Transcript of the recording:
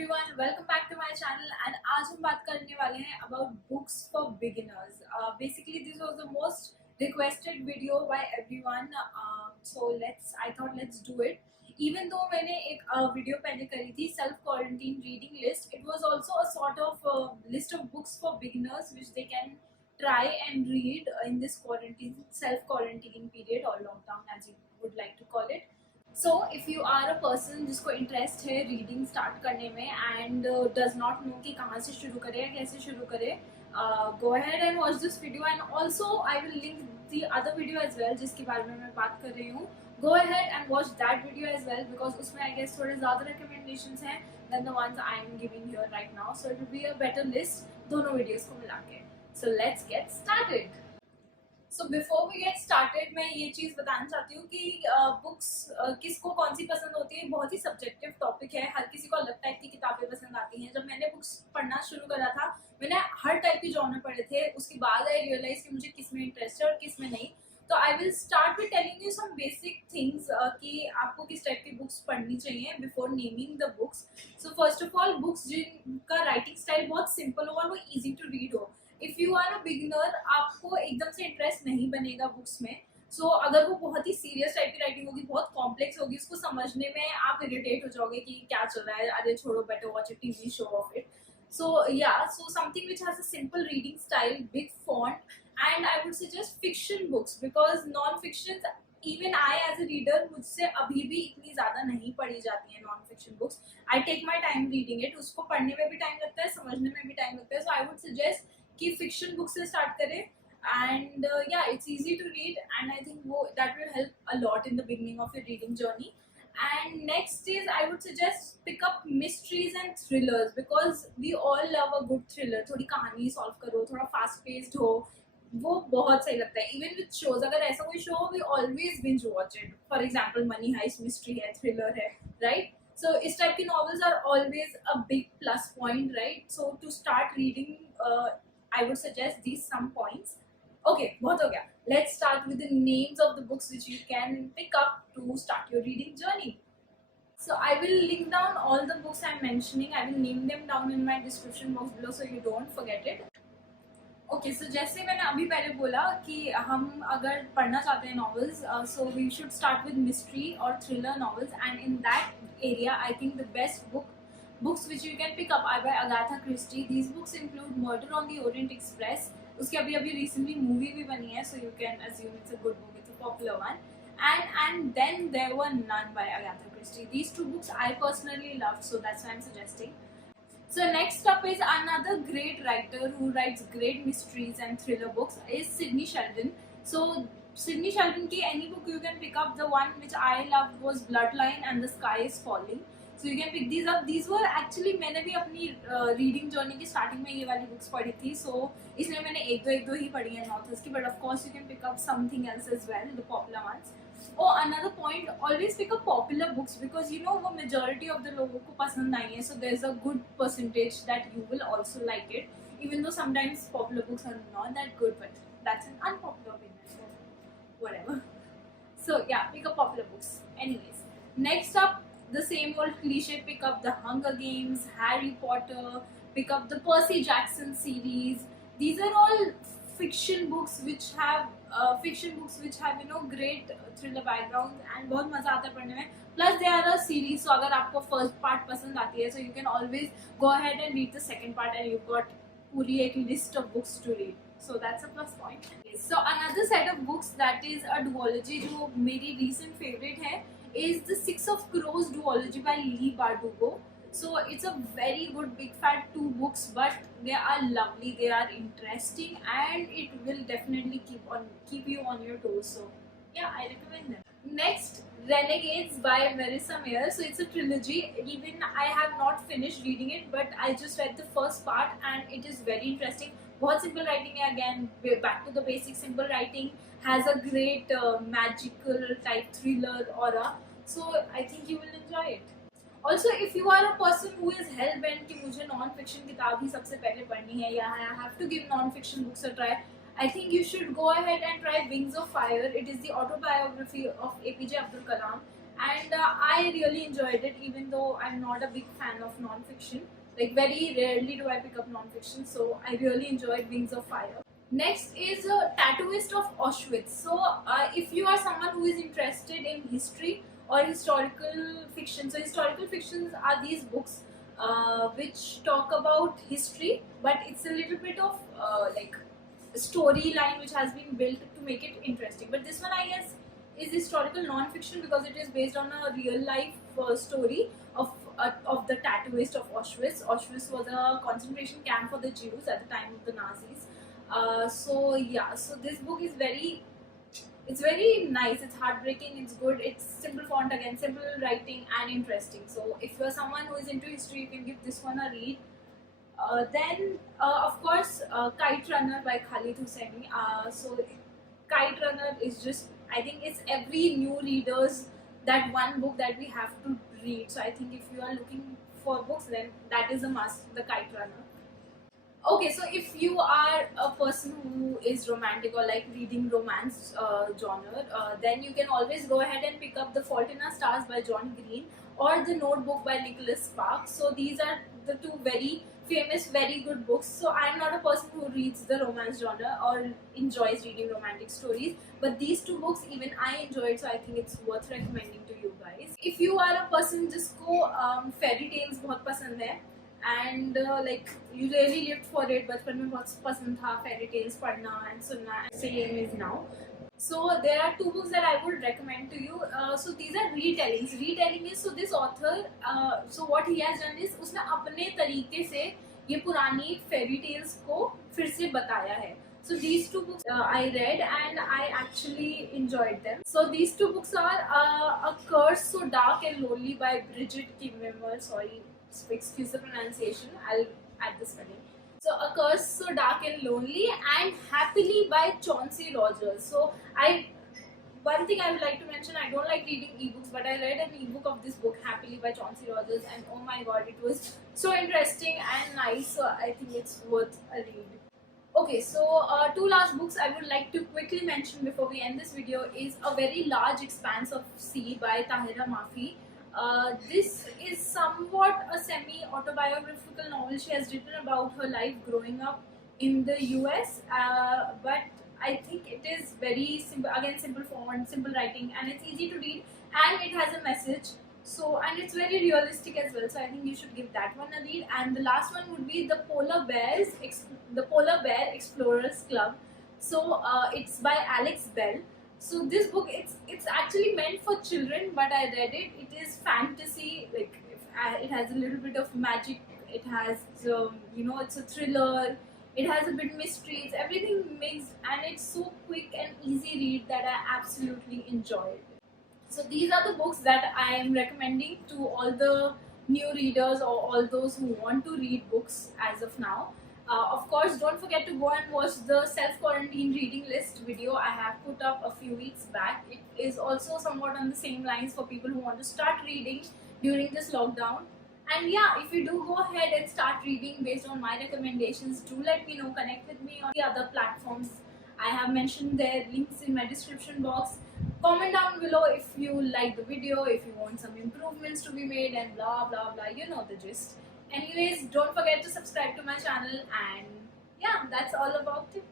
everyone, welcome back to my channel and आज हम बात करने वाले हैं about books for beginners. Basically this was the most requested video by everyone. So I thought let's do it. Even though मैंने एक video पहले करी थी self quarantine reading list, it was also a sort of list of books for beginners which they can try and read in this quarantine self quarantining period or lockdown as you would like to call it. So if you are a person जिसको interest है reading start करने में and does not know कि कहाँ से शुरू करें या कैसे शुरू करें, go ahead and watch this video and also I will link the other video as well जिसके बारे में मैं बात कर रही हूँ. Go ahead and watch that video as well because उसमें आई गेस थोड़े ज़्यादा रिकमेंडेशंस हैं then the ones I am giving here right now. So it will be a better list दोनों वीडियोज़ को मिला के. So let's get started. So before we get started मैं ये चीज़ बताना चाहती हूँ कि बुक्स किसको कौन सी पसंद होती है बहुत ही सब्जेक्टिव टॉपिक है. हर किसी को अलग टाइप की किताबें पसंद आती हैं. जब मैंने बुक्स पढ़ना शुरू करा था मैंने हर टाइप के जॉनर पढ़े थे. उसके बाद आई रियलाइज कि मुझे किस में इंटरेस्ट है और किस में नहीं. तो I will start with telling you some basic things कि आपको किस टाइप की बुक्स पढ़नी चाहिए before naming the books. So first of all books जिनका राइटिंग स्टाइल बहुत सिंपल हो और वो ईजी टू रीड हो. If you are a beginner आपको एकदम से इंटरेस्ट नहीं बनेगा बुक्स में. सो अगर वो बहुत ही सीरियस टाइप की राइटिंग होगी बहुत कॉम्प्लेक्स होगी उसको समझने में आप इरिटेट हो जाओगे कि क्या चल रहा है, अरे छोड़ो better watch a TV show of it. So something which has a simple reading style, big font and I would suggest fiction books because non fiction even I as a reader मुझसे अभी भी इतनी ज़्यादा नहीं पढ़ी जाती है non fiction books. I take my time reading it. उसको पढ़ने में भी टाइम लगता है, समझने में भी टाइम लगता है. सो आई वुड सजेस्ट कि फिक्शन बुक से स्टार्ट करें एंड या it's easy to read and I think वो that will help a lot in the beginning of your reading journey. And next is I would suggest pick up mysteries and thrillers because we all love a good thriller. थोड़ी कहानी solve करो, थोड़ा fast paced हो, वो बहुत सही लगता है. इवन विथ शोज अगर ऐसा कोई show we always binge watch it. For example Money Heist mystery है, थ्रिलर है, राइट. So इस टाइप की novels are always a big plus point, right? So to start reading I would suggest these some points. Okay, बहुत हो गया. Let's start with the names of the books which you can pick up to start your reading journey. So I will link down all the books I'm mentioning. I will name them down in my description box below so you don't forget it. Okay so जैसे मैंने अभी पहले बोला कि हम अगर पढ़ना चाहते हैं novels so we should start with mystery और thriller novels and in that area I think the best books which you can pick up are by Agatha Christie. These books include Murder on the Orient Express. उसकी अभी recently movie भी बनी है, so you can assume it's a good book. It's a popular one. And then there were none by Agatha Christie. These two books I personally loved, so that's why I'm suggesting. So next up is another great writer who writes great mysteries and thriller books is Sidney Sheldon. So Sidney Sheldon की any book you can pick up. The one which I loved was Bloodline and The Sky is Falling. So you can pick these up. These were actually मैंने भी अपनी reading journey की starting में ये वाली books पढ़ी थी. सो इसलिए मैंने एक दो ही पढ़ी हैं ऑथर्स की. But of course you can pick up something else as well, the popular ones. और another point, always pick up popular books because you know वो मेजॉरिटी ऑफ द लोगों को पसंद आई है. So there is a good percentage that you will also like it. Even though sometimes popular books are not that good but that's an unpopular opinion. So whatever. So yeah, pick up popular books. Anyways, next up, the same old cliche, pick up the Hunger Games, Harry Potter, pick up the Percy Jackson series. These are all fiction books which have you know great thriller backgrounds and बहुत मजा आता है पढ़ने में. Plus they are a series, so अगर आपको first part पसंद आती है so you can always go ahead and read the second part and you've got पूरी एक list of books to read. So that's a plus point. So another set of books that is a duology जो मेरी recent favorite है is the Six of Crows duology by Leigh Bardugo. So it's a very good big fat 2 books but they are lovely, they are interesting and it will definitely keep you on your toes. So yeah, I recommend them. Next, Renegades by Marissa Mayer. So it's a trilogy. Even I have not finished reading it but I just read the first part and it is very interesting. बहुत simple writing है, again back to the basic simple writing, has a great magical type thriller aura, so I think you will enjoy it. Also if you are a person who is hell bent कि मुझे non fiction किताब ही सबसे पहले पढ़नी है या I have to give non fiction books a try, I think you should go ahead and try Wings of Fire. It is the autobiography of APJ Abdul Kalam and I really enjoyed it, even though I'm not a big fan of non-fiction. Like very rarely do I pick up non-fiction, so I really enjoyed Wings of Fire. Next is Tattooist of Auschwitz. So if you are someone who is interested in history or historical fiction, so historical fictions are these books which talk about history, but it's a little bit of like storyline which has been built to make it interesting. But this one, I guess, is historical non-fiction because it is based on a real life story of the tattooist of Auschwitz. Auschwitz was a concentration camp for the Jews at the time of the Nazis. So yeah, so this book is it's very nice, it's heartbreaking, it's good, it's simple font again, simple writing and interesting. So if you're someone who is into history, you can give this one a read. Then of course Kite Runner by Khalid Hosseini. So Kite Runner is just, I think it's every new reader's that one book that we have to read. So I think if you are looking for books, then that is a must, the Kite Runner. Okay, so if you are a person who is romantic or like reading romance genre, then you can always go ahead and pick up The Fault in Our Stars by John Green or The Notebook by Nicholas Sparks. So these are the two very famous, very good books. So I'm not a person who reads the romance genre or enjoys reading romantic stories, but these two books even I enjoyed, so I think it's worth recommending to you guys. If you are a person जिसको fairy tales बहुत पसंद है, and like you really lived for it, बचपन में बहुत पसंद था fairy tales पढ़ना and सुनना, and same is now. So there are two books that I would recommend to you. So these are retellings. Retelling is, so this author, so what he has done is उसने अपने तरीके से ये पुरानी fairy tales को फिर से बताया है. So these two books I read and I actually enjoyed them. So these two books are A Curse So Dark and Lonely by Bridget Kimmerer. Sorry, excuse the pronunciation. I'll add the spelling. So A Curse So Dark and Lonely and Happily by Chauncey Rogers. So one thing I would like to mention, I don't like reading ebooks, but I read an ebook of this book, Happily by Chauncey Rogers, and oh my god, it was so interesting and nice. So I think it's worth a read. Okay, so two last books I would like to quickly mention before we end this video is A Very Large Expanse of Sea by Tahira Mafi. This is somewhat a semi-autobiographical novel. She has written about her life growing up in the US, but I think it is very simple, again simple font, simple writing, and it's easy to read, and it has a message. So, and it's very realistic as well, so I think you should give that one a read. And the last one would be the Polar Bear Explorers Club. So it's by Alex Bell. So this book, it's actually meant for children, but I read it. It is fantasy, like it has a little bit of magic. It has it's a thriller. It has a bit mystery. It's everything mixed, and it's so quick and easy read that I absolutely enjoyed. So these are the books that I am recommending to all the new readers or all those who want to read books as of now. Of course, don't forget to go and watch the self-quarantine reading list video I have put up a few weeks back. It is also somewhat on the same lines for people who want to start reading during this lockdown. And yeah, if you do go ahead and start reading based on my recommendations, do let me know. Connect with me on the other platforms. I have mentioned their links in my description box. Comment down below if you like the video, if you want some improvements to be made, and blah blah blah, you know the gist. Anyways, don't forget to subscribe to my channel, and yeah, that's all about it.